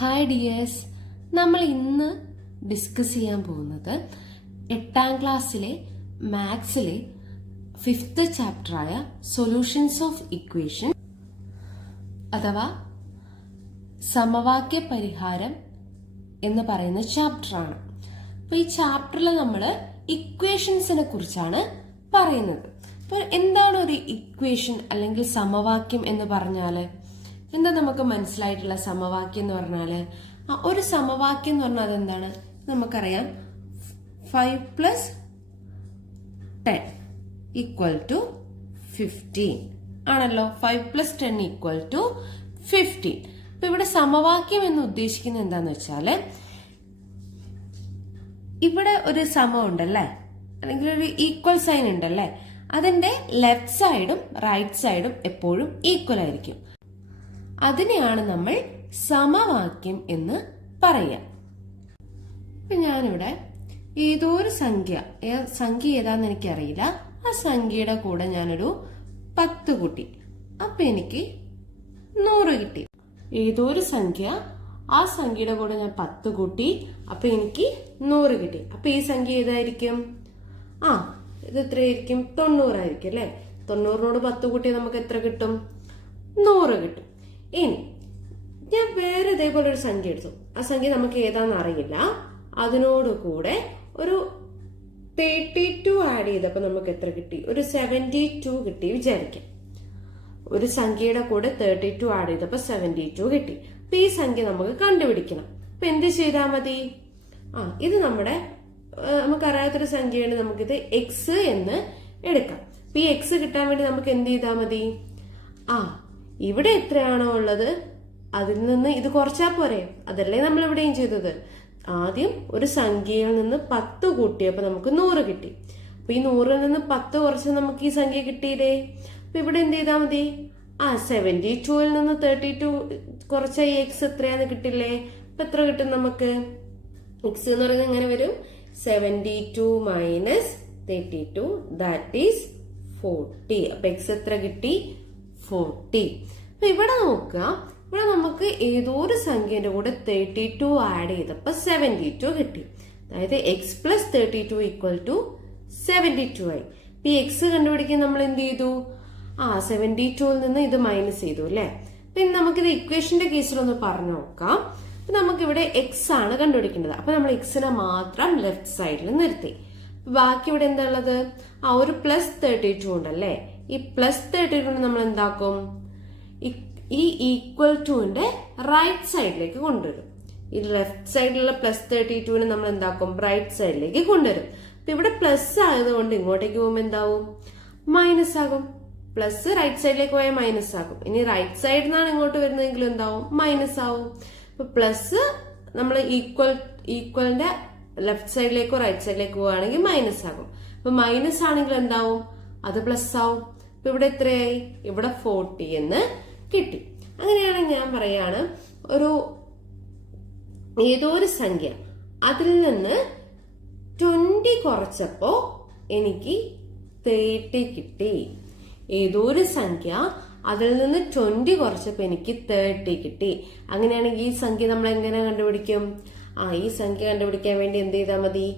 Hi dears, നമ്മൾ ഇന്ന് discuss ചെയ്യാൻ പോകുന്നത് 8ാം ക്ലാസ്സിലെ മാത്സിലെ 5th ചാപ്റ്ററായ സൊല്യൂഷൻസ് ഓഫ് ഇക്വേഷൻ അഥവാ സമവാക്യ പരിഹാരം എന്ന് പറയുന്ന ചാപ്റ്ററാണ്. അപ്പൊ ഈ ചാപ്റ്ററിൽ നമ്മൾ ഇക്വേഷൻസിനെ കുറിച്ചാണ് പറയുന്നത്. അപ്പൊ എന്താണ് ഒരു ഇക്വേഷൻ അല്ലെങ്കിൽ സമവാക്യം എന്ന് പറഞ്ഞാല് എന്താ നമുക്ക് മനസ്സിലായിട്ടുള്ള സമവാക്യം എന്ന് പറഞ്ഞാല് ഒരു സമവാക്യം എന്ന് പറഞ്ഞാൽ അതെന്താണ് നമുക്കറിയാം. 5 + 10 = 15 ആണല്ലോ. 5 + 10 = 15. അപ്പൊ ഇവിടെ സമവാക്യം എന്ന് ഉദ്ദേശിക്കുന്നത് എന്താന്ന് വെച്ചാല് ഇവിടെ ഒരു സമം ഉണ്ടല്ലേ, അല്ലെങ്കിൽ ഒരു ഈക്വൽ സൈൻ ഉണ്ടല്ലേ, അതിന്റെ ലെഫ്റ്റ് സൈഡും റൈറ്റ് സൈഡും എപ്പോഴും ഈക്വൽ ആയിരിക്കും. അതിനെയാണ് നമ്മൾ സമവാക്യം എന്ന് പറയുക. ഇപ്പൊ ഞാനിവിടെ ഏതോ ഒരു സംഖ്യ ഏതാന്ന് എനിക്കറിയില്ല, ആ സംഖ്യയുടെ കൂടെ ഞാനൊരു 10 കൂട്ടി, അപ്പൊ എനിക്ക് 100 കിട്ടി. ഏതോ ഒരു സംഖ്യ, ആ സംഖ്യയുടെ കൂടെ ഞാൻ 10 കൂട്ടി, അപ്പൊ എനിക്ക് 100 കിട്ടി. അപ്പൊ ഈ സംഖ്യ ഏതായിരിക്കും? ഇത് എത്രയായിരിക്കും? 90 ആയിരിക്കും അല്ലെ. 90നോട് 10 കൂട്ടി നമുക്ക് എത്ര കിട്ടും? 100 കിട്ടും. ഇനി ഞാൻ വേറെ ഇതേപോലെ ഒരു സംഖ്യ എടുത്തു. ആ സംഖ്യ നമുക്ക് ഏതാന്ന് അറിയില്ല. അതിനോട് കൂടെ ഒരു 32 ആഡ് ചെയ്തപ്പോ നമുക്ക് എത്ര കിട്ടി? ഒരു 72 കിട്ടി വിചാരിക്കാം. ഒരു സംഖ്യയുടെ കൂടെ 32 ആഡ് ചെയ്തപ്പോ 72 കിട്ടി. അപ്പൊ ഈ സംഖ്യ നമുക്ക് കണ്ടുപിടിക്കണം. അപ്പൊ എന്ത് ചെയ്താൽ മതി? ഇത് നമുക്കറിയാത്തൊരു സംഖ്യയാണ്. നമുക്കിത് എക്സ് എന്ന് എടുക്കാം. അപ്പൊ ഈ എക്സ് കിട്ടാൻ വേണ്ടി നമുക്ക് എന്ത് ചെയ്താൽ മതി? ഇവിടെ എത്രയാണോ ഉള്ളത് അതിൽ നിന്ന് ഇത് കുറച്ചാൽ പോരെ? അതല്ലേ നമ്മൾ ഇവിടെയും ചെയ്തത്. ആദ്യം ഒരു സംഖ്യയിൽ നിന്ന് 10 കൂട്ടിയപ്പോ നമുക്ക് 100 കിട്ടി. അപ്പൊ ഈ 100ൽ നിന്ന് 10 കുറച്ച് നമുക്ക് ഈ സംഖ്യ കിട്ടിയില്ലേ. അപ്പൊ ഇവിടെ എന്ത് ചെയ്താൽ മതി? 72ൽ നിന്ന് 32 കുറച്ച ഈ എക്സ് എത്രയാന്ന് കിട്ടില്ലേ. അപ്പൊ എത്ര കിട്ടും നമുക്ക്? എക്സ് എന്ന് പറയുന്നത് എങ്ങനെ വരും? 72 - 32 ദാറ്റ് ഈസ് 40. അപ്പൊ എക്സ് എത്ര കിട്ടി? 40. അപ്പൊ ഇവിടെ നോക്കുക, ഇവിടെ നമുക്ക് ഏതോ ഒരു സംഖ്യന്റെ കൂടെ 32 ആഡ് ചെയ്തപ്പോ 72 കിട്ടി. അതായത് എക്സ് + 32 = 72 ആയി. ഈ എക്സ് കണ്ടുപിടിക്കാൻ നമ്മൾ എന്ത് ചെയ്തു? 72ൽ നിന്ന് ഇത് മൈനസ് ചെയ്തു അല്ലെ. പിന്നെ നമുക്കിത് ഇക്വേഷന്റെ കേസിലൊന്ന് പറഞ്ഞു നോക്കാം. അപ്പൊ നമുക്കിവിടെ എക്സ് ആണ് കണ്ടുപിടിക്കേണ്ടത്. അപ്പൊ നമ്മൾ എക്സിനെ മാത്രം ലെഫ്റ്റ് സൈഡിൽ നിർത്തി. ബാക്കി ഇവിടെ എന്താ ഉള്ളത്? ഒരു +32 ഉണ്ടല്ലേ. ഈ +32 നമ്മൾ എന്താക്കും? ഈ ഈക്വൽ ടുവിന്റെ റൈറ്റ് സൈഡിലേക്ക് കൊണ്ടുവരും. ഈ ലെഫ്റ്റ് സൈഡിലുള്ള +32 നമ്മൾ എന്താക്കും? റൈറ്റ് സൈഡിലേക്ക് കൊണ്ടുവരും. അപ്പൊ ഇവിടെ പ്ലസ് ആയതുകൊണ്ട് ഇങ്ങോട്ടേക്ക് പോകുമ്പോൾ എന്താവും? മൈനസ് ആകും. പ്ലസ് റൈറ്റ് സൈഡിലേക്ക് പോയാൽ മൈനസ് ആകും. ഇനി റൈറ്റ് സൈഡിൽ നിന്നാണ് ഇങ്ങോട്ട് വരുന്നതെങ്കിലും എന്താവും? മൈനസ് ആവും. അപ്പൊ പ്ലസ് നമ്മൾ ഈക്വലിന്റെ ലെഫ്റ്റ് സൈഡിലേക്കോ റൈറ്റ് സൈഡിലേക്കോ പോവുകയാണെങ്കിൽ മൈനസ് ആകും. അപ്പൊ മൈനസ് ആണെങ്കിൽ എന്താവും? അത് പ്ലസ് ആവും. അപ്പൊ ഇവിടെ എത്രയായി? ഇവിടെ 40 എന്ന് കിട്ടി. അങ്ങനെയാണെങ്കിൽ ഞാൻ പറയാണ്, ഏതോ ഒരു സംഖ്യ അതിൽ നിന്ന് 20 കുറച്ചപ്പോ എനിക്ക് 30 കിട്ടി. ഏതോ ഒരു സംഖ്യ അതിൽ നിന്ന് 20 കുറച്ചപ്പോ എനിക്ക് 30 കിട്ടി. അങ്ങനെയാണെങ്കിൽ ഈ സംഖ്യ നമ്മൾ എങ്ങനെ കണ്ടുപിടിക്കും? ഈ സംഖ്യ കണ്ടുപിടിക്കാൻ വേണ്ടി എന്ത് ചെയ്താൽ മതി?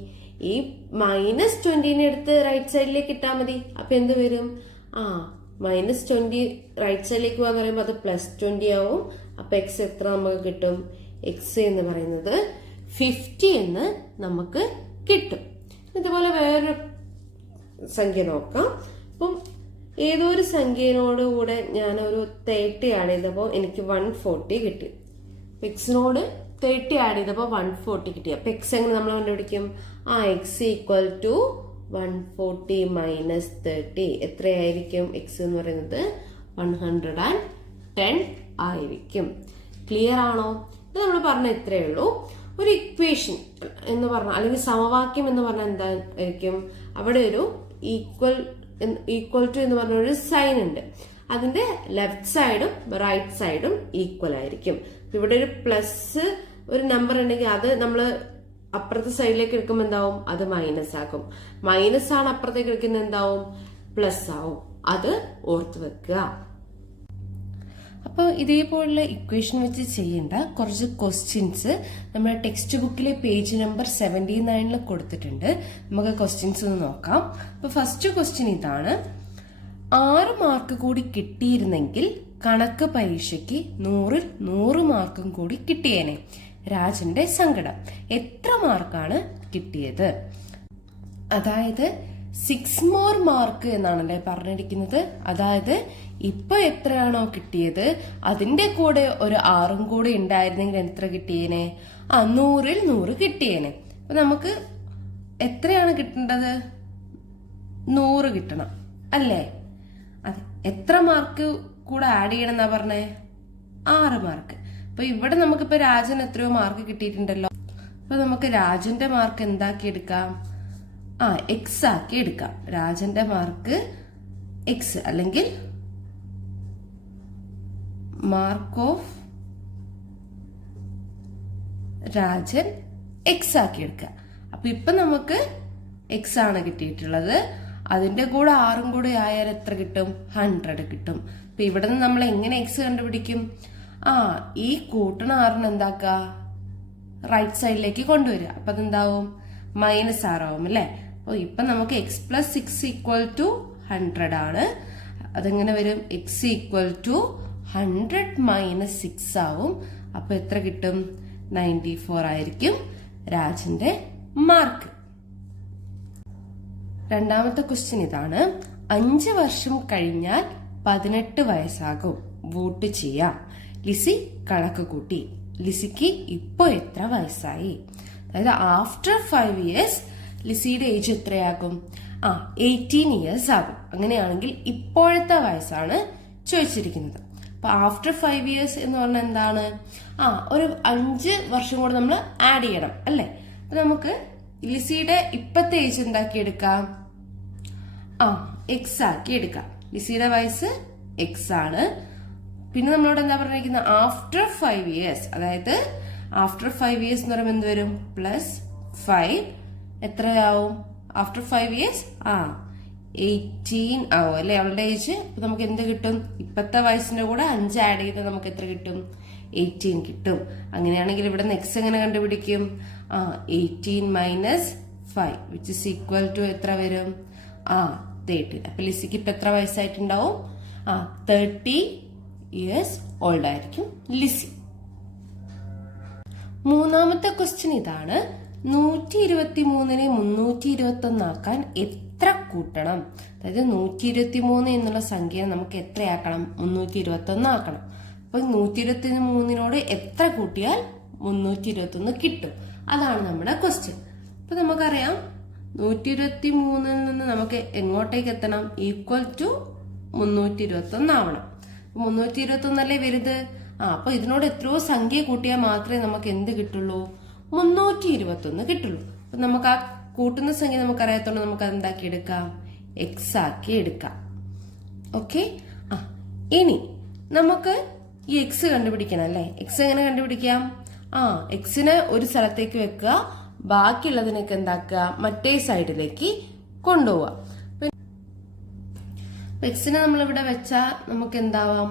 ഈ -20 എടുത്ത് റൈറ്റ് സൈഡിലേക്ക് ഇട്ടാൽ മതി. അപ്പൊ എന്ത് വരും? -20 റൈറ്റ് സൈഡിലേക്ക് പോകാന്ന് പറയുമ്പോൾ അത് +20 ആവും. അപ്പൊ എക്സ് എത്ര നമുക്ക് കിട്ടും? എക്സ് എന്ന് പറയുന്നത് 50 എന്ന് നമുക്ക് കിട്ടും. ഇതുപോലെ വേറൊരു സംഖ്യ നോക്കാം. അപ്പം ഏതോ ഒരു സംഖ്യയോട് കൂടെ ഞാൻ ഒരു 30 ആഡ് ചെയ്തപ്പോ എനിക്ക് 140 കിട്ടി. എക്സിനോട് 30 ആഡ് ചെയ്തപ്പോ 140 കിട്ടി. അപ്പൊ എക്സ് എങ്ങനെ നമ്മൾ കണ്ടുപിടിക്കും? എക്സ് = 140 - 30 എത്രയായിരിക്കും? എക്സ് എന്ന് പറയുന്നത് 110 ആയിരിക്കും. ക്ലിയർ ആണോ? ഇത് നമ്മൾ പറഞ്ഞ ഇത്രയേ ഉള്ളൂ. ഒരു ഇക്വേഷൻ എന്ന് പറഞ്ഞാൽ അല്ലെങ്കിൽ സമവാക്യം എന്ന് പറഞ്ഞാൽ എന്തായിരിക്കും? അവിടെ ഒരു ഈക്വൽ ടു എന്ന് പറഞ്ഞ ഒരു സൈൻ ഉണ്ട്. അതിന്റെ ലെഫ്റ്റ് സൈഡും റൈറ്റ് സൈഡും ഈക്വൽ ആയിരിക്കും. ഇവിടെ ഒരു പ്ലസ് ഒരു നമ്പർ ഉണ്ടെങ്കിൽ അത് നമ്മൾ അപ്പുറത്തെ സൈഡിലേക്ക് എടുക്കുമ്പോൾ എന്താവും? അത് മൈനസ് ആകും. മൈനസ് ആണ് അപ്പുറത്തേക്ക് എടുക്കുന്നത് എന്താവും? പ്ലസ് ആവും. അത് ഓർത്ത് വെക്കുക. അപ്പോൾ ഇതേപോലുള്ള ഇക്വേഷൻ വെച്ച് ചെയ്യേണ്ട കുറച്ച് ക്വസ്റ്റ്യൻസ് നമ്മുടെ ടെക്സ്റ്റ് ബുക്കിലെ പേജ് നമ്പർ 79 കൊടുത്തിട്ടുണ്ട്. നമുക്ക് ക്വസ്റ്റ്യൻസ് ഒന്ന് നോക്കാം. അപ്പോൾ ഫസ്റ്റ് ക്വസ്റ്റ്യൻ ഇതാണ്: 6 മാർക്ക് കൂടി കിട്ടിയിരുന്നെങ്കിൽ കണക്ക് പരീക്ഷയ്ക്ക് 100-ൽ 100 മാർക്കും കൂടി കിട്ടിയേനെ. രാജന്റെ സങ്കടം. എത്ര മാർക്കാണ് കിട്ടിയത്? അതായത് 6 മോർ മാർക്ക് എന്നാണല്ലേ പറഞ്ഞിരിക്കുന്നത്. അതായത് ഇപ്പൊ എത്രയാണോ കിട്ടിയത് അതിന്റെ കൂടെ ഒരു 6 കൂടെ ഉണ്ടായിരുന്നെങ്കിൽ എത്ര കിട്ടിയേനെ? 100-ൽ 100 കിട്ടിയേനെ. അപ്പൊ നമുക്ക് എത്രയാണ് കിട്ടേണ്ടത്? 100 കിട്ടണം അല്ലേ? അതെ. എത്ര മാർക്ക് കൂടെ ആഡ് ചെയ്യണം എന്നാ പറഞ്ഞേ? 6 മാർക്ക്. അപ്പൊ ഇവിടെ നമുക്കിപ്പോ രാജൻ എത്രയോ മാർക്ക് കിട്ടിയിട്ടുണ്ടല്ലോ. അപ്പൊ നമുക്ക് രാജന്റെ മാർക്ക് എന്താക്കി എടുക്കാം? എക്സ് ആക്കി എടുക്കാം. രാജന്റെ മാർക്ക് എക്സ്, അല്ലെങ്കിൽ മാർക്ക് ഓഫ് രാജൻ എക്സ് ആക്കി എടുക്കാം. അപ്പൊ ഇപ്പൊ നമുക്ക് എക്സ് ആണ് കിട്ടിയിട്ടുള്ളത്. അതിന്റെ കൂടെ 6 കൂടെ ആയാൽ എത്ര കിട്ടും? 100 കിട്ടും. അപ്പൊ ഇവിടെ നിന്ന് നമ്മൾ എങ്ങനെ എക്സ് കണ്ടുപിടിക്കും? ഈ കൂട്ടണ 6 എന്താക്ക റൈറ്റ് സൈഡിലേക്ക് കൊണ്ടുവരിക. അപ്പൊ അതെന്താവും? -6 ആവും അല്ലെ? അപ്പൊ ഇപ്പൊ നമുക്ക് എക്സ് പ്ലസ് 6 = 100 ആണ്. അതെങ്ങനെ വരും? എക്സ് = 100 - 6 ആവും. അപ്പൊ എത്ര കിട്ടും? 94 ആയിരിക്കും രാജന്റെ മാർക്ക്. രണ്ടാമത്തെ ക്വസ്റ്റ്യൻ ഇതാണ്: 5 വർഷം കഴിഞ്ഞാൽ 18 വയസ്സാകും. വോട്ട് ചെയ്യാം. ലിസി കണക്ക് കൂട്ടി. ലിസിക്ക് ഇപ്പൊ എത്ര വയസ്സായി? അതായത് ആഫ്റ്റർ 5 ഇയേഴ്സ് ലിസിയുടെ ഏജ് എത്രയാകും? 18 ഇയേഴ്സ് ആകും. അങ്ങനെയാണെങ്കിൽ ഇപ്പോഴത്തെ വയസ്സാണ് ചോദിച്ചിരിക്കുന്നത്. അപ്പൊ ആഫ്റ്റർ 5 ഇയേഴ്സ് എന്ന് പറഞ്ഞാൽ എന്താണ്? ഒരു 5 വർഷം കൂടെ നമ്മൾ ആഡ് ചെയ്യണം അല്ലെ? അപ്പൊ നമുക്ക് ലിസിയുടെ ഇപ്പത്തെ ഏജ് എന്താക്കി എടുക്കാം? എക്സ് ആക്കി എടുക്കാം. ലിസിയുടെ വയസ്സ് എക്സ് ആണ്. പിന്നെ നമ്മളോട് എന്താ പറഞ്ഞിരിക്കുന്നത്? After 5 years. അതായത് ആഫ്റ്റർ 5 ഇയേഴ്സ് എന്ന് പറയുമ്പോൾ എന്ത് വരും? +5 എത്രയാവും? ആഫ്റ്റർ 5 ഇയേഴ്സ് 18 ആവും അല്ലെ അവളുടെ ഏജ്. അപ്പൊ നമുക്ക് എന്ത് കിട്ടും? ഇപ്പത്തെ വയസ്സിന്റെ കൂടെ 5 ആഡ് ചെയ്ത് നമുക്ക് എത്ര കിട്ടും? 18 കിട്ടും. അങ്ങനെയാണെങ്കിൽ ഇവിടെ എക്സ് എങ്ങനെ കണ്ടുപിടിക്കും? 18 - 5 which is equal to എത്ര വരും? 30. അപ്പൊ ലിസിക്ക് ഇപ്പൊ എത്ര വയസ്സായിട്ടുണ്ടാവും? 30 ഇയേഴ്സ് ഓൾഡ് ആയിരിക്കും ലിസി. മൂന്നാമത്തെ ക്വസ്റ്റ്യൻ ഇതാണ്: 123-നെ 321 ആക്കാൻ എത്ര കൂട്ടണം? അതായത് 123 എന്നുള്ള സംഖ്യ നമുക്ക് എത്രയാക്കണം? 321 ആക്കണം. അപ്പൊ 123-നോട് എത്ര കൂട്ടിയാൽ 321 കിട്ടും? അതാണ് നമ്മുടെ ക്വസ്റ്റ്യൻ. അപ്പൊ നമുക്കറിയാം 123-ൽ നിന്ന് നമുക്ക് എങ്ങോട്ടേക്ക് എത്തണം? ഈക്വൽ ടു 321 ആവണം. 321 അല്ലേ വലുത്. അപ്പൊ ഇതിനോട് എത്രയോ സംഖ്യ കൂട്ടിയാൽ മാത്രമേ നമുക്ക് എന്ത് കിട്ടുള്ളൂ? 321 കിട്ടുള്ളൂ. അപ്പൊ നമുക്ക് ആ കൂട്ടുന്ന സംഖ്യ നമുക്ക് അറിയാത്തോണ്ട് നമുക്ക് എന്താക്കി എടുക്കാം? എക്സ് ആക്കി എടുക്കാം. ഓക്കെ. ഇനി നമുക്ക് ഈ എക്സ് കണ്ടുപിടിക്കണം അല്ലെ? എക്സ് എങ്ങനെ കണ്ടുപിടിക്കാം? എക്സിനെ ഒരു സ്ഥലത്തേക്ക് വെക്കുക, ബാക്കിയുള്ളതിനൊക്കെ എന്താക്കുക? മറ്റേ സൈഡിലേക്ക് കൊണ്ടുപോവാം. എക്സിനെ നമ്മൾ ഇവിടെ വെച്ചാൽ നമുക്ക് എന്താവാം?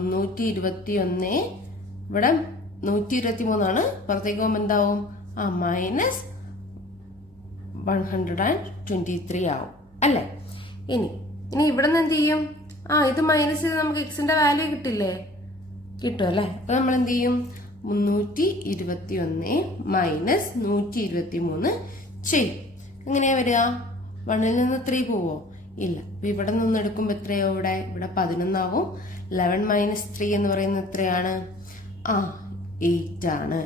321. ഇവിടെ 123 പുറത്തേക്ക് പോകുമ്പോൾ എന്താവും? -123 ആവും അല്ലെ? ഇനി ഇവിടെ നിന്ന് എന്ത് ചെയ്യും? ഇത് മൈനസ് ചെയ്ത് നമുക്ക് എക്സിന്റെ വാല്യൂ കിട്ടില്ലേ? കിട്ടും അല്ലെ? അപ്പൊ നമ്മൾ എന്ത് ചെയ്യും? 321 - 123 ചെയ്യും. എങ്ങനെയാ വരിക? 1-ൽ നിന്ന് 3 പോവോ? ഇല്ല. അപ്പൊ ഇവിടെ നിന്ന് എടുക്കുമ്പോ എത്രയോ? ഇവിടെ 11 ആവും. 11 - 3 എന്ന് പറയുന്നത് എത്രയാണ്? 8 ആണ്.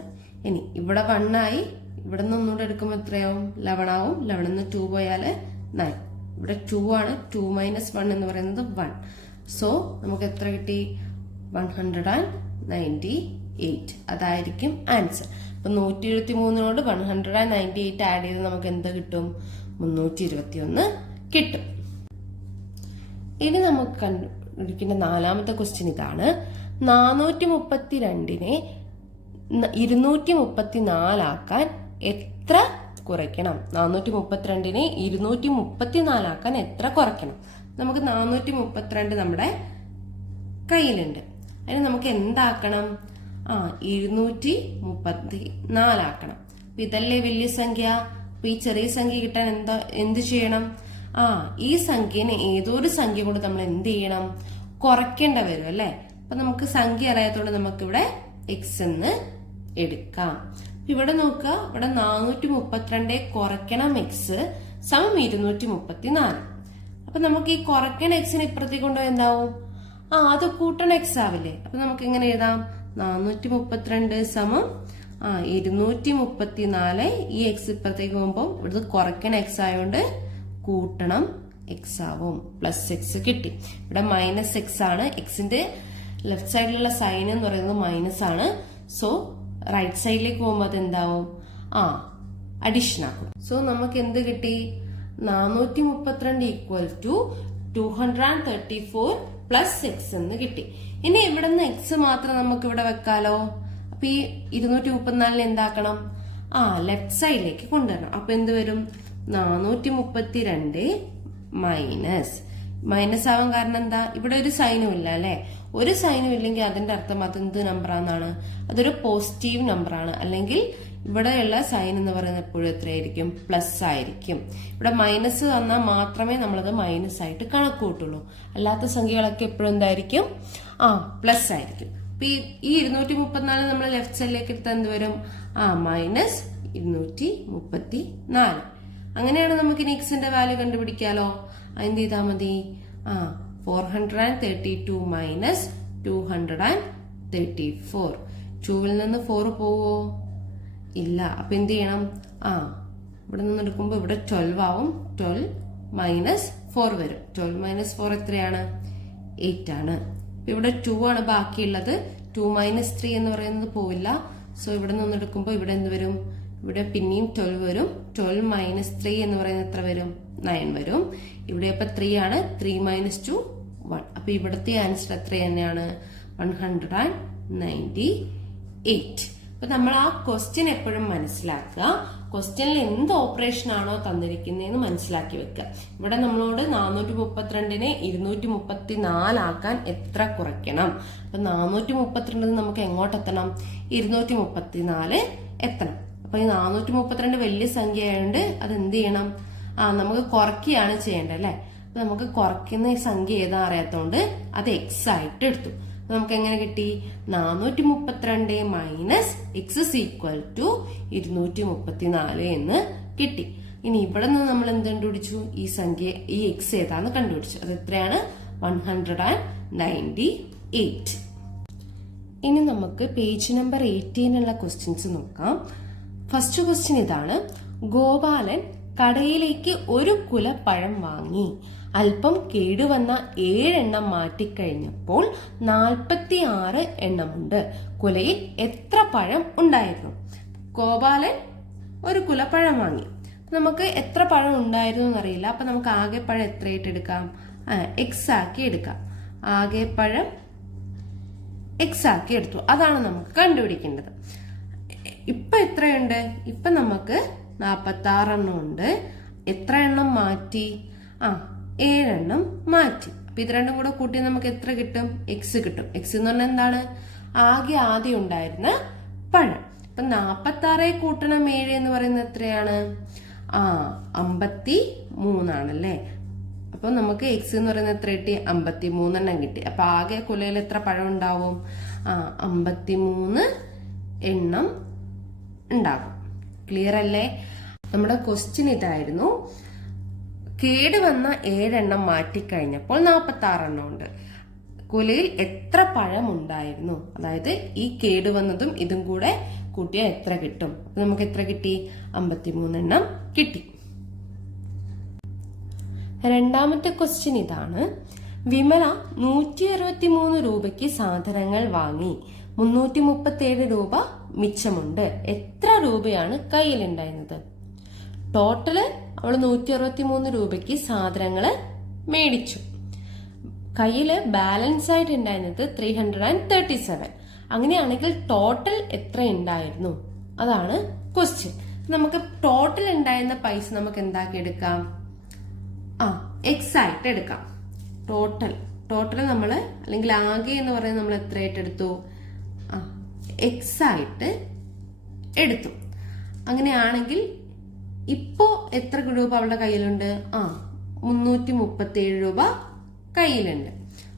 ഇനി ഇവിടെ 1 ആയി. ഇവിടെ നിന്ന് ഒന്നുകൂടെ എടുക്കുമ്പോ എത്രയാവും? 11 ആവും. 11 നിന്ന് 2 പോയാല് 9. ഇവിടെ 2 ആണ്. 2 - 1 എന്ന് പറയുന്നത് 1. സോ നമുക്ക് എത്ര കിട്ടി? 198. അതായിരിക്കും ആൻസർ. അപ്പൊ 123-നോട് 198 ആഡ് ചെയ്ത് നമുക്ക് എന്ത് കിട്ടും? 321 കിട്ടും. ഇനി നമുക്ക് കണ്ടുപിടിക്കേണ്ട നാലാമത്തെ ക്വസ്റ്റ്യൻ ഇതാണ്: 432-നെ 234 ആക്കാൻ എത്ര കുറയ്ക്കണം? 432-നെ 234 ആക്കാൻ എത്ര കുറയ്ക്കണം? നമുക്ക് 432 നമ്മുടെ കയ്യിലുണ്ട്. അതിന് നമുക്ക് എന്താക്കണം? 234 ആക്കണം. അപ്പൊ ഇതല്ലേ വലിയ സംഖ്യ. അപ്പൊ ഈ ചെറിയ സംഖ്യ കിട്ടാൻ എന്ത് ചെയ്യണം? ഈ സംഖ്യനെ ഏതോ ഒരു സംഖ്യ കൊണ്ട് നമ്മൾ എന്ത് ചെയ്യണം? കുറയ്ക്കേണ്ട വരും അല്ലെ. അപ്പൊ നമുക്ക് സംഖ്യ അറിയാത്തോണ്ട് നമുക്ക് ഇവിടെ എക്സ് എന്ന് എടുക്കാം. ഇവിടെ നോക്കുക, ഇവിടെ 432 കുറയ്ക്കണം എക്സ് സമം 234. അപ്പൊ നമുക്ക് ഈ കുറയ്ക്കണ എക്സിന് ഇപ്പുറത്തേക്ക് കൊണ്ടുപോയി എന്താവും? അത് കൂട്ടണ എക്സ് ആവില്ലേ. അപ്പൊ നമുക്ക് എങ്ങനെ എഴുതാം? 432 സമം 234. ഈ എക്സ് ഇപ്പുറത്തേക്ക് പോകുമ്പോൾ ഇവിടുത്തെ കുറയ്ക്കണ എക്സ് ആയതുകൊണ്ട് കൂട്ടണം എക്സ് ആവും. പ്ലസ് എക്സ് കിട്ടി. ഇവിടെ മൈനസ് എക്സ് ആണ്. എക്സിന്റെ ലെഫ്റ്റ് സൈഡിലുള്ള സൈൻ എന്ന് പറയുന്നത് മൈനസ് ആണ്. സോ റൈറ്റ് സൈഡിലേക്ക് പോകുമ്പോൾ അത് എന്താവും? അഡീഷൻ ആക്കും. സോ നമുക്ക് എന്ത് കിട്ടി? 432 ഈക്വൽ ടു 234 പ്ലസ് എക്സ് എന്ന് കിട്ടി. ഇനി ഇവിടെ നിന്ന് എക്സ് മാത്രം നമുക്ക് ഇവിടെ വെക്കാലോ. അപ്പൊ ഈ 234 എന്താക്കണം? ലെഫ്റ്റ് സൈഡിലേക്ക് കൊണ്ടുവരണം. അപ്പൊ എന്ത് വരും? 432 മൈനസ് ആവാൻ കാരണം എന്താ? ഇവിടെ ഒരു സൈനും ഇല്ല അല്ലെ. ഒരു സൈനും ഇല്ലെങ്കിൽ അതിന്റെ അർത്ഥം അതെന്ത് നമ്പർ ആണെന്നാണ്? അതൊരു പോസിറ്റീവ് നമ്പർ ആണ്. അല്ലെങ്കിൽ ഇവിടെയുള്ള സൈൻ എന്ന് പറയുന്നത് എപ്പോഴും എത്രയായിരിക്കും? പ്ലസ് ആയിരിക്കും. ഇവിടെ മൈനസ് തന്നാൽ മാത്രമേ നമ്മളത് മൈനസ് ആയിട്ട് കണക്ക് കൂട്ടുള്ളൂ. അല്ലാത്ത സംഖ്യകളൊക്കെ എപ്പോഴും എന്തായിരിക്കും? പ്ലസ് ആയിരിക്കും. അപ്പൊ ഈ 234 നമ്മൾ ലെഫ്റ്റ് സൈഡിലേക്ക് എടുത്താൽ എന്ത് വരും? മൈനസ് 234. അങ്ങനെയാണ് നമുക്ക് ഇനി എക്സിന്റെ വാല്യൂ കണ്ടുപിടിക്കാലോ. എന്ത് ചെയ്താൽ മതി? 432 മൈനസ് 234. 2ൽ നിന്ന് 4 പോവോ? ഇല്ല. അപ്പൊ എന്ത് ചെയ്യണം? ഇവിടെ നിന്ന് എടുക്കുമ്പോ ഇവിടെ 12 ആവും. 12 മൈനസ് 4 വരും. 12 മൈനസ് 4 എത്രയാണ്? 8 ആണ്. ഇവിടെ 2 ആണ് ബാക്കിയുള്ളത്. 2 മൈനസ് 3 എന്ന് പറയുന്നത് പോവില്ല. സോ ഇവിടെ നിന്ന് എടുക്കുമ്പോ ഇവിടെ എന്ത് വരും? ഇവിടെ പിന്നെയും 12 വരും. 12 മൈനസ് 3 എന്ന് പറയുന്നത് എത്ര വരും? 9 വരും. ഇവിടെ അപ്പൊ 3 ആണ്. 3 മൈനസ് 2 1. അപ്പൊ ഇവിടുത്തെ ആൻസർ എത്ര തന്നെയാണ്? 198. അപ്പൊ നമ്മൾ ആ ക്വസ്റ്റ്യൻ എപ്പോഴും മനസ്സിലാക്കുക. ക്വസ്റ്റ്യനിൽ എന്ത് ഓപ്പറേഷൻ ആണോ തന്നിരിക്കുന്നതെന്ന് മനസ്സിലാക്കി വെക്കുക. ഇവിടെ നമ്മളോട് 432നെ 234 ആക്കാൻ എത്ര കുറയ്ക്കണം? അപ്പൊ 432 നമുക്ക് എങ്ങോട്ട് എത്തണം? 234 എത്തണം. അപ്പൊ ഈ 432 വലിയ സംഖ്യ ആയതുകൊണ്ട് അത് എന്ത് ചെയ്യണം? നമുക്ക് കുറയ്ക്കുകയാണ് ചെയ്യേണ്ടത് അല്ലെ. അപ്പൊ നമുക്ക് കുറയ്ക്കുന്ന ഈ സംഖ്യ ഏതാ അറിയാത്തോണ്ട് അത് എക്സ് ആയിട്ട് എടുത്തു. നമുക്ക് എങ്ങനെ കിട്ടി? 432 മൈനസ് എക്സ് ഈക്വൽ ടു 234 എന്ന് കിട്ടി. ഇനി ഇവിടെ നിന്ന് നമ്മൾ എന്ത് കണ്ടുപിടിച്ചു? ഈ സംഖ്യ, ഈ എക്സ് ഏതാന്ന് കണ്ടുപിടിച്ചു. അത് എത്രയാണ്? 198. ഇനി നമുക്ക് പേജ് നമ്പർ 18 ഉള്ള ക്വസ്റ്റ്യൻസ് നോക്കാം. ഫസ്റ്റ് ക്വസ്റ്റ്യൻ ഇതാണ്. ഗോപാലൻ കടയിലേക്ക് ഒരു കുല പഴം വാങ്ങി. അല്പം കേടുവന്ന 7 എണ്ണം മാറ്റിക്കഴിഞ്ഞപ്പോൾ 46 എണ്ണമുണ്ട്. കുലയിൽ എത്ര പഴം ഉണ്ടായിരുന്നു? ഗോപാലൻ ഒരു കുലപ്പഴം വാങ്ങി. നമുക്ക് എത്ര പഴം ഉണ്ടായിരുന്നു എന്നറിയില്ല. അപ്പൊ നമുക്ക് ആകെ പഴം എത്രയായിട്ട് എടുക്കാം? എക്സ് ആക്കി എടുക്കാം. ആകെ പഴം എക്സ് ആക്കി എടുത്തു. അതാണ് നമുക്ക് കണ്ടുപിടിക്കേണ്ടത്. ഇപ്പൊ എത്രയുണ്ട്? ഇപ്പൊ നമുക്ക് 46 എണ്ണം ഉണ്ട്. എത്ര എണ്ണം മാറ്റി? 7 എണ്ണം മാറ്റി. അപ്പൊ ഇത് രണ്ടും കൂടെ കൂട്ടി നമുക്ക് എത്ര കിട്ടും? എക്സ് കിട്ടും. എക്സ് എന്ന് പറഞ്ഞാൽ എന്താണ്? ആദ്യം ഉണ്ടായിരുന്ന പഴം. അപ്പൊ 46 കൂട്ടണം 7 എന്ന് പറയുന്നത് എത്രയാണ്? 53 ആണല്ലേ. അപ്പൊ നമുക്ക് എക്സ് എന്ന് പറയുന്നത് എത്ര കിട്ടി? 53 എണ്ണം കിട്ടി. അപ്പൊ ആകെ കുലയിൽ എത്ര പഴം ഉണ്ടാവും? 53 എണ്ണം ഉണ്ടാകും. ക്ലിയർ അല്ലേ? നമ്മുടെ ക്വസ്റ്റ്യൻ ഇതായിരുന്നു. കേടുവന്ന 7 എണ്ണം മാറ്റിക്കഴിഞ്ഞപ്പോൾ 46 എണ്ണം ഉണ്ട്. കുലയിൽ എത്ര പഴം ഉണ്ടായിരുന്നു? അതായത് ഈ കേടുവന്നതും ഇതും കൂടെ കൂട്ടിയാൽ എത്ര കിട്ടും? അപ്പൊ നമുക്ക് എത്ര കിട്ടി? 53 എണ്ണം കിട്ടി. രണ്ടാമത്തെ ക്വസ്റ്റ്യൻ ഇതാണ്. വിമല 163 രൂപയ്ക്ക് സാധനങ്ങൾ വാങ്ങി. 337 രൂപ മിച്ചമുണ്ട്. എത്ര രൂപയാണ് കയ്യിലുണ്ടായിരുന്നത്? ടോട്ടല് അവള് 163 രൂപയ്ക്ക് സാധനങ്ങള് മേടിച്ചു. കയ്യില് ബാലൻസ് ആയിട്ട് ഉണ്ടായിരുന്നത് 337. അങ്ങനെയാണെങ്കിൽ ടോട്ടൽ എത്ര ഉണ്ടായിരുന്നു? അതാണ് ക്വസ്റ്റ്യൻ. നമുക്ക് ടോട്ടൽ ഉണ്ടായിരുന്ന പൈസ നമുക്ക് എന്താക്കി എടുക്കാം? എക്സ് ആയിട്ട് എടുക്കാം. ടോട്ടൽ ടോട്ടൽ നമ്മൾ അല്ലെങ്കിൽ ആകെ എന്ന് പറയുന്നത് നമ്മൾ എത്രയായിട്ട് എടുത്തു? എക്സ് ആയിട്ട് എടുത്തു. അങ്ങനെയാണെങ്കിൽ ഇപ്പോ എത്ര രൂപ അവളുടെ കയ്യിലുണ്ട്? 337 രൂപ കയ്യിലുണ്ട്.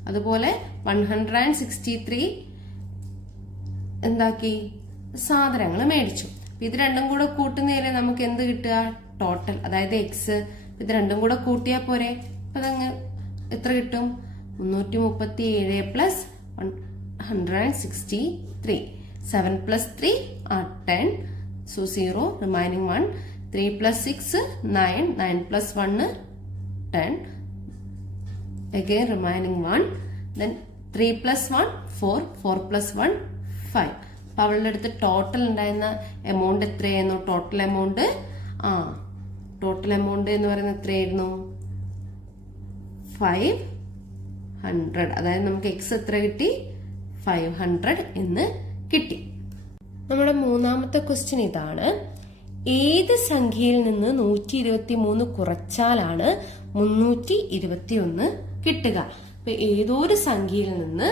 അതുപോലെ 163 എന്താക്കി? സാധനങ്ങൾ മേടിച്ചു. ഇത് രണ്ടും കൂടെ കൂട്ടുന്നതിന് നമുക്ക് എന്ത് കിട്ടുക? ടോട്ടൽ, അതായത് എക്സ്. ഇത് രണ്ടും കൂടെ കൂട്ടിയാൽ പോരെ? അപ്പൊ അതങ്ങ് എത്ര കിട്ടും? 337 plus 163. 7 plus 3 are 10. So 0, remaining 1. 3 plus 6, 9. 9 plus 1, 10. Again remaining 1. Then 3 plus 1, 4. 4 plus 1, 5. അപ്പൊ അവളുടെ അടുത്ത് ടോട്ടൽ ഉണ്ടായിരുന്ന എമൗണ്ട് എത്രയായിരുന്നു? ടോട്ടൽ എമൗണ്ട് എന്ന് പറയുന്നത് എത്രയായിരുന്നു? 500. അതായത് നമുക്ക് എക്സ് എത്ര കിട്ടി? 500 എന്ന് കിട്ടി. നമ്മുടെ മൂന്നാമത്തെ ക്വസ്റ്റ്യൻ ഇതാണ്. ഏത് സംഖ്യയിൽ നിന്ന് 123 കുറച്ചാലാണ് 321 കിട്ടുക? അപ്പൊ ഏതൊരു സംഖ്യയിൽ നിന്ന്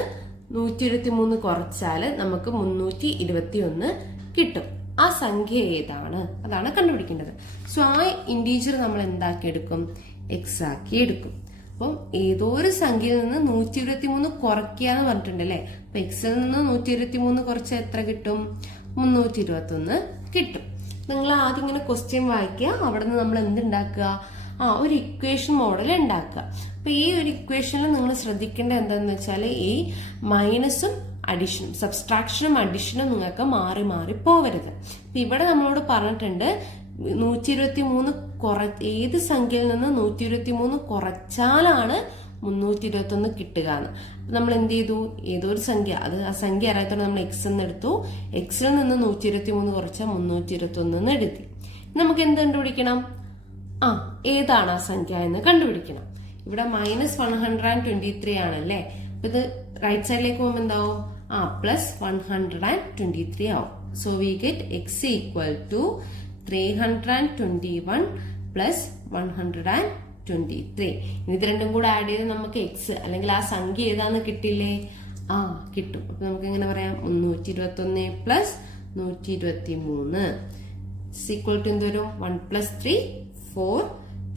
123 കുറച്ചാൽ നമുക്ക് 321 കിട്ടും. ആ സംഖ്യ ഏതാണ്? അതാണ് കണ്ടുപിടിക്കേണ്ടത്. സോ ആ ഇന്റീജർ നമ്മൾ എന്താക്കി എടുക്കും? എക്സ് ആക്കി എടുക്കും. അപ്പം ഏതോ ഒരു സംഖ്യയിൽ നിന്ന് 123 കുറയ്ക്കുക എന്ന് പറഞ്ഞിട്ടുണ്ടല്ലേ. അപ്പൊ എക്സിൽ നിന്ന് 123 കുറച്ച് എത്ര കിട്ടും? 321 കിട്ടും. നിങ്ങൾ ആദ്യം ഇങ്ങനെ ക്വസ്റ്റ്യൻ വായിക്കുക. അവിടെ നിന്ന് നമ്മൾ എന്തുണ്ടാക്കുക? ഒരു ഇക്വേഷൻ മോഡൽ ഉണ്ടാക്കുക. അപ്പൊ ഈ ഒരു ഇക്വേഷനിൽ നിങ്ങൾ ശ്രദ്ധിക്കേണ്ടത് എന്താണെന്ന് വെച്ചാൽ ഈ മൈനസും അഡിഷനും സബ്സ്ട്രാക്ഷനും അഡിഷനും നിങ്ങൾക്ക് മാറി മാറി പോവരുത്. അപ്പൊ ഇവിടെ നമ്മളോട് പറഞ്ഞിട്ടുണ്ട് 123 ഏത് സംഖ്യയിൽ നിന്ന് 123 കുറച്ചാലാണ് 321 കിട്ടുക എന്ന്. അപ്പൊ നമ്മൾ എന്ത് ചെയ്തു? ഏതൊരു സംഖ്യ, അത് ആ സംഖ്യ അറിയാത്തോടെ നമ്മൾ എക്സ് എന്ന് എടുത്തു. എക്സിൽ നിന്ന് 123 കുറച്ചാൽ 321 എന്ന് എടുത്തി. നമുക്ക് എന്ത് കണ്ടുപിടിക്കണം? ഏതാണ് ആ സംഖ്യ എന്ന് കണ്ടുപിടിക്കണം. ഇവിടെ -123 ആണല്ലേ. അപ്പൊ ഇത് റൈറ്റ് സൈഡിലേക്ക് പോകുമ്പോൾ എന്താവും? പ്ലസ് 123 ആവും. So we get x equal to 321 plus 123. ഇത് രണ്ടും കൂടെ ആഡ് ചെയ്ത് നമുക്ക് എക്സ് അല്ലെങ്കിൽ ആ സംഖ്യ ഏതാന്ന് കിട്ടില്ലേ? കിട്ടും. അപ്പൊ നമുക്ക് എങ്ങനെ പറയാം? 321 പ്ലസ് 123 ഈക്വൽ ടു എന്ത് വരും? 1 പ്ലസ് 3 4,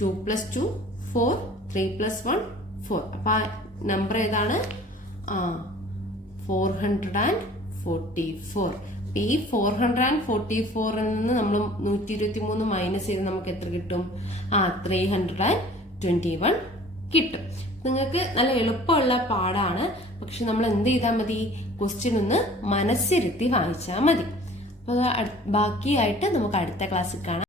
2 പ്ലസ് 2 4, 3 പ്ലസ് 1 4. അപ്പൊ ആ നമ്പർ ഏതാണ്? 444. ഈ 444 നിന്ന് നമ്മൾ 123 മൈനസ് ചെയ്ത് നമുക്ക് എത്ര കിട്ടും? 321 കിട്ടും. നിങ്ങൾക്ക് നല്ല എളുപ്പമുള്ള പാടാണ്. പക്ഷെ നമ്മൾ എന്ത് ചെയ്താൽ മതി? ക്വസ്റ്റ്യൻ ഒന്ന് മനസ്സിരുത്തി വായിച്ചാൽ മതി. അപ്പൊ ബാക്കിയായിട്ട് നമുക്ക് അടുത്ത ക്ലാസ്സിൽ കാണാം.